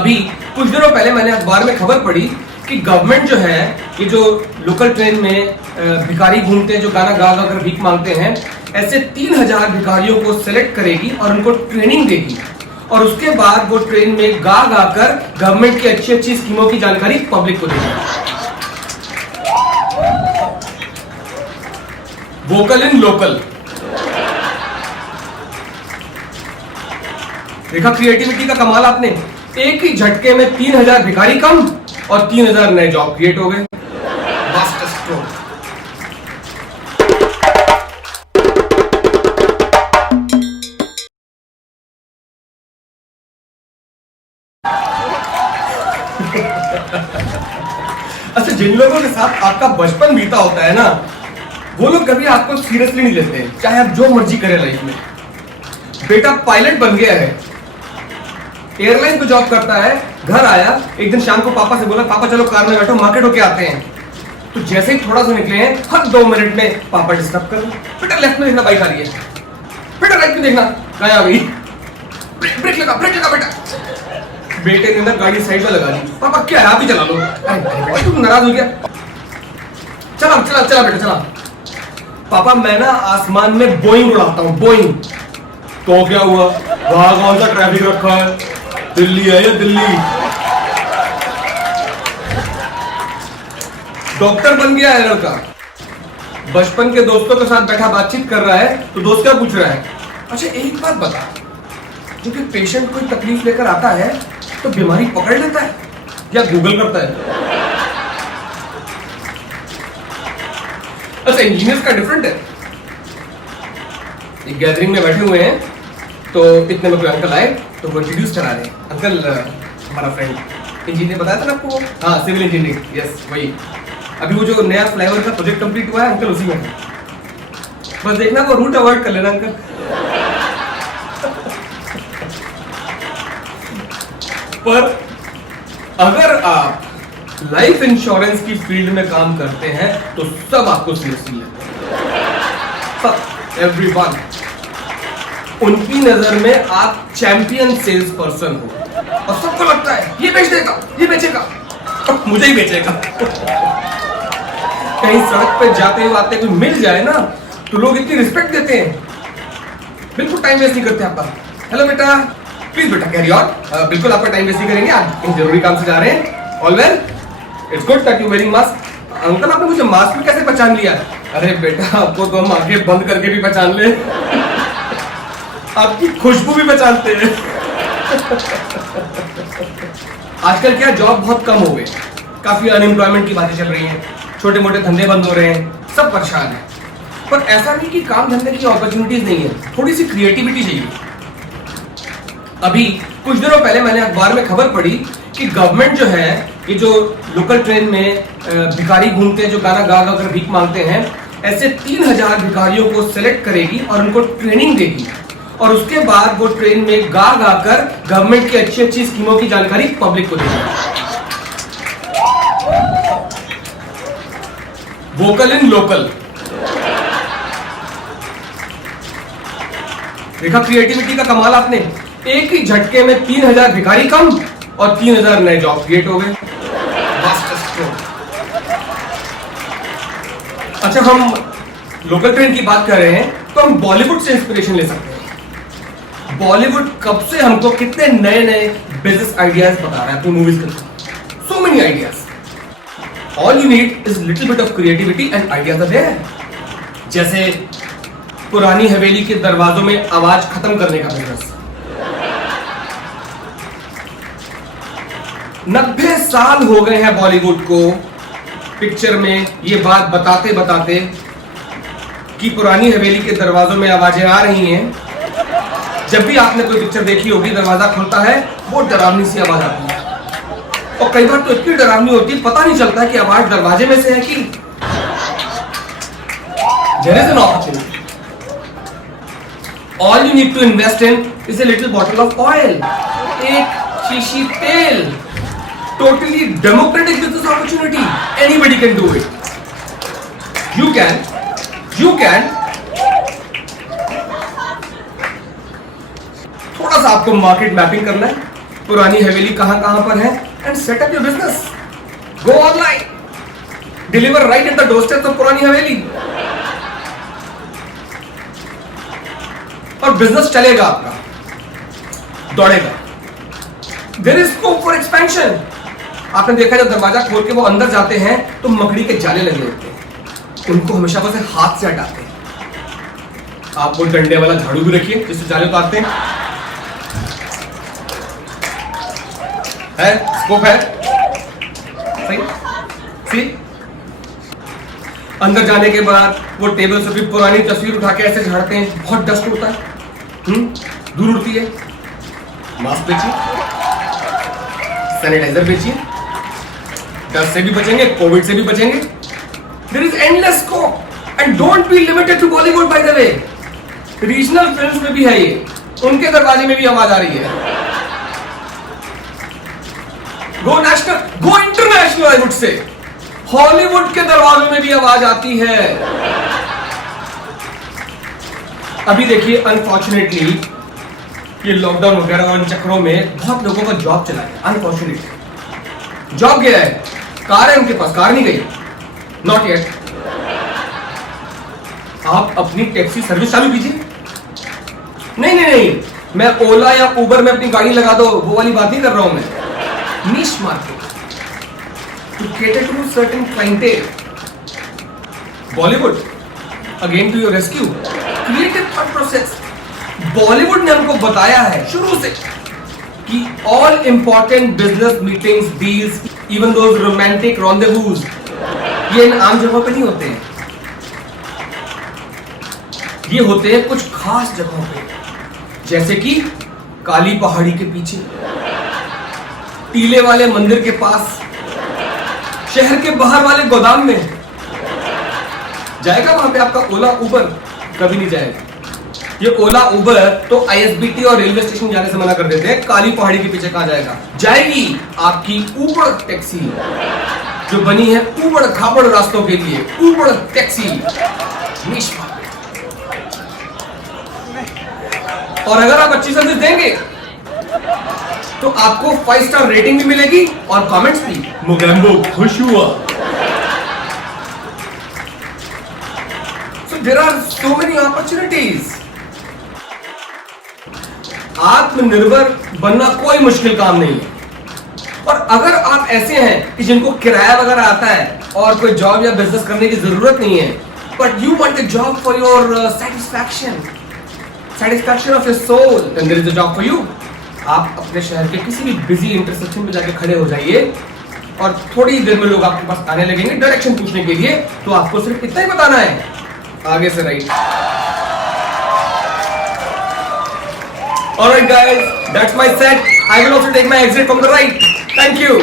अभी कुछ दिनों पहले मैंने अखबार में खबर पढ़ी कि गवर्नमेंट जो है ये जो लोकल ट्रेन में भिखारी घूमते हैं जो गाना गा गा कर भीख मांगते हैं, ऐसे 3000 भिखारियों को सिलेक्ट करेगी और उनको ट्रेनिंग देगी और उसके बाद वो ट्रेन में गा गा कर गवर्नमेंट की अच्छी अच्छी स्कीमों की जानकारी पब्लिक को देगी। वोकल इन लोकल। देखा क्रिएटिविटी का कमाल आपने। एक ही झटके में 3000 भिखारी कम और 3000 नए जॉब क्रिएट हो गए। Master stroke. अच्छा, जिन लोगों के साथ आपका बचपन बीता होता है ना, वो लोग कभी आपको सीरियसली नहीं लेते हैं, चाहे आप जो मर्जी करें लाइफ में। बेटा पायलट बन गया है, एयरलाइन पे जॉब करता है, घर आया, एक दिन शाम को पापा से बोला पापा चलो कार में बैठो मार्केट होके आते हैं। तो जैसे ही थोड़ा सा निकले हैं, हर 2 मिनट में पापा डिस्टर्ब कर लो, बेटा लेफ्ट में देखना बाइक आ रही है, बेटा राइट में देखना कहाँ आ गई, ब्रेक लगा बेटा। बेटे ने अंदर गाड़ी साइड में लगा दी, पापा क्या है आप ही चला लो। अरे तुम नाराज हो गया, चला बेटा चला। पापा मैं ना आसमान में बोइंग उड़ाता हूँ, बोइंग। तो क्या हुआ, वहां कौन सा ट्रैफिक रखा है, दिल्ली है या दिल्ली। डॉक्टर बन गया है लड़का, बचपन के दोस्तों के साथ बैठा बातचीत कर रहा है तो दोस्त क्या पूछ रहा है, अच्छा एक बात बता, जब भी पेशेंट कोई तकलीफ लेकर आता है तो बीमारी पकड़ लेता है या गूगल करता है। अच्छा इंजीनियर्स का डिफरेंट है। एक गैदरिंग में बैठे हुए हैं तो इतने में कोई अंकल आए तो वो इंट्रोड्यूस करा रहे हैं, अंकल हमारा फ्रेंड इंजीनियर बताया था ना आपको, हाँ सिविल इंजीनियरिंग, यस वही। अभी वो जो नया फ्लाईओवर का प्रोजेक्ट कंप्लीट हुआ है अंकल उसी में है, बस देखना वो रूट अवॉइड कर लेना अंकल। पर अगर आप लाइफ इंश्योरेंस की फील्ड में काम करते हैं तो सब आपको सीरियसली लेते हैं, सब, एवरीवन। उनकी नजर में आप चैंपियन सेल्स पर्सन हो और सबको लगता है ये बेच देगा, ये बेचेगा, मुझे ही बेचेगा। कहीं सड़क पे जाते हुए आते कोई मिल जाए ना तो लोग इतनी रिस्पेक्ट देते हैं, बिल्कुल टाइम वेस्ट नहीं करते आपका। हेलो बेटा, प्लीज बेटा कैरी ऑन, बिल्कुल आपका टाइम वेस्ट नहीं करेंगे, आप कहीं जरूरी काम से जा रहे हैं, all well, it's good that you wearing mask. Uncle आपने मुझे मास्क में कैसे पहचान लिया? अरे बेटा आपको तो हम आंखें बंद करके भी पहचान ले, आपकी खुशबू भी पहचानते हैं। आजकल क्या जॉब बहुत कम हो गए, काफी अनएम्प्लॉयमेंट की बातें चल रही हैं, छोटे मोटे धंधे बंद हो रहे हैं, सब परेशान है। पर ऐसा नहीं कि काम धंधे की अपॉर्चुनिटीज नहीं है, थोड़ी सी क्रिएटिविटी चाहिए। अभी कुछ दिनों पहले मैंने अखबार में खबर पढ़ी कि गवर्नमेंट जो है ये जो लोकल ट्रेन में भिखारी घूमते हैं जो गाना गा गा कर भीख मांगते हैं, ऐसे 3000 भिखारियों को सिलेक्ट करेगी और उनको ट्रेनिंग देगी और उसके बाद वो ट्रेन में गा गा कर गवर्नमेंट की अच्छी अच्छी स्कीमों की जानकारी पब्लिक को देगी। वोकल इन लोकल। देखा क्रिएटिविटी का कमाल आपने। एक ही झटके में 3000 भिखारी कम और 3000 नए जॉब क्रिएट हो गए। Master stroke. अच्छा, हम लोकल ट्रेन की बात कर रहे हैं तो हम बॉलीवुड से इंस्पिरेशन ले सकते हैं। बॉलीवुड कब से हमको कितने नए नए बिजनेस आइडियाज बता रहा है अपनी मूवीज के थ्रू। So many ideas. All you need is little bit of creativity and ideas are there. जैसे पुरानी हवेली के दरवाजों में आवाज खत्म करने का बिजनेस। 90 साल हो गए हैं बॉलीवुड को पिक्चर में ये बात बताते बताते कि पुरानी हवेली के दरवाजों में आवाजें आ रही हैं। जब भी आपने कोई पिक्चर देखी होगी, दरवाजा खुलता है, वो डरावनी सी आवाज आती है और कई बार तो इतनी डरावनी होती है पता नहीं चलता कि आवाज दरवाजे में से है कि there is an opportunity. All you need to invest in is a little bottle of oil, एक शीशी तेल। Totally democratic business opportunity, anybody can do it. You can. थोड़ा सा आपको मार्केट मैपिंग करना है, पुरानी हवेली कहां कहां पर है and set up your business. Go online, deliver right at the doorstep of पुरानी हवेली और बिजनेस चलेगा आपका, दौड़ेगा. There is scope for expansion. आपने देखा जब दरवाजा खोल के वो अंदर जाते हैं तो मकड़ी के जाले लगे होते हैं, उनको हमेशा बस हाथ से हटाते हैं. आप वो डंडे वाला झाड़ू भी रखिए जिससे जाले उतारते हैं. है स्कोप है सही. सी अंदर जाने के बाद वो टेबल से भी पुरानी तस्वीर उठा के ऐसे झाड़ते हैं, बहुत डस्ट उड़ता है, दूर उड़ती है. मास्क बेचिए, सैनिटाइजर बेचिए, डस्ट से भी बचेंगे, कोविड से भी बचेंगे. There is endless scope and don't be limited to Bollywood. By the way regional films में भी है ये, उनके दरवाजे में भी आवाज आ रही है. Go national, go international. I would say Hollywood के दरवाजों में भी आवाज आती है. अभी देखिए अनफॉर्चुनेटली ये लॉकडाउन वगैरह उन चक्रों में बहुत लोगों का जॉब चला गया. अनफॉर्चुनेटली जॉब गया है, कार है उनके पास, कार नहीं गई, नॉट येट. आप अपनी टैक्सी सर्विस चालू कीजिए. नहीं, मैं ओला या उबर में अपनी गाड़ी लगा दो, वो वाली बात नहीं कर रहा हूं मैं. Niche market to cater to certain clientele. Bollywood again to your rescue. Creative thought process. Bollywood ने हमको बताया है शुरू से कि all important business meetings, deals, even those romantic rendezvous, ये इन आम जगहों पे नहीं होते हैं. ये होते हैं कुछ खास जगहों पे, जैसे कि काली पहाड़ी के पीछे, टीले वाले मंदिर के पास, शहर के बाहर वाले गोदाम में. जाएगा वहां पे आपका ओला उबर? कभी नहीं जाएगा. ये ओला उबर तो आईएसबीटी और रेलवे स्टेशन जाने से मना कर देते हैं, काली पहाड़ी के पीछे कहां जाएगा? जाएगी आपकी उबड़ टैक्सी, जो बनी है उबड़ खाबड़ रास्तों के लिए. उबड़ टैक्सी निश मार्केट. और अगर आप अच्छी सर्विस देंगे तो आपको 5 स्टार रेटिंग भी मिलेगी और कमेंट्स भी. मोगैम्बो खुश हुआ. So there are so many opportunities. आत्मनिर्भर बनना कोई मुश्किल काम नहीं है. और अगर आप ऐसे हैं कि जिनको किराया वगैरह आता है और कोई जॉब या बिजनेस करने की जरूरत नहीं है, but you want a job for your satisfaction of your soul, then there is a job for you. आप अपने शहर के किसी भी बिजी इंटरसेक्शन पे जाके खड़े हो जाइए और थोड़ी देर में लोग आपके पास आने लगेंगे डायरेक्शन पूछने के लिए. तो आपको सिर्फ इतना ही बताना है, आगे से right. Alright guys, that's my set. I will also take my exit from the right. Thank you.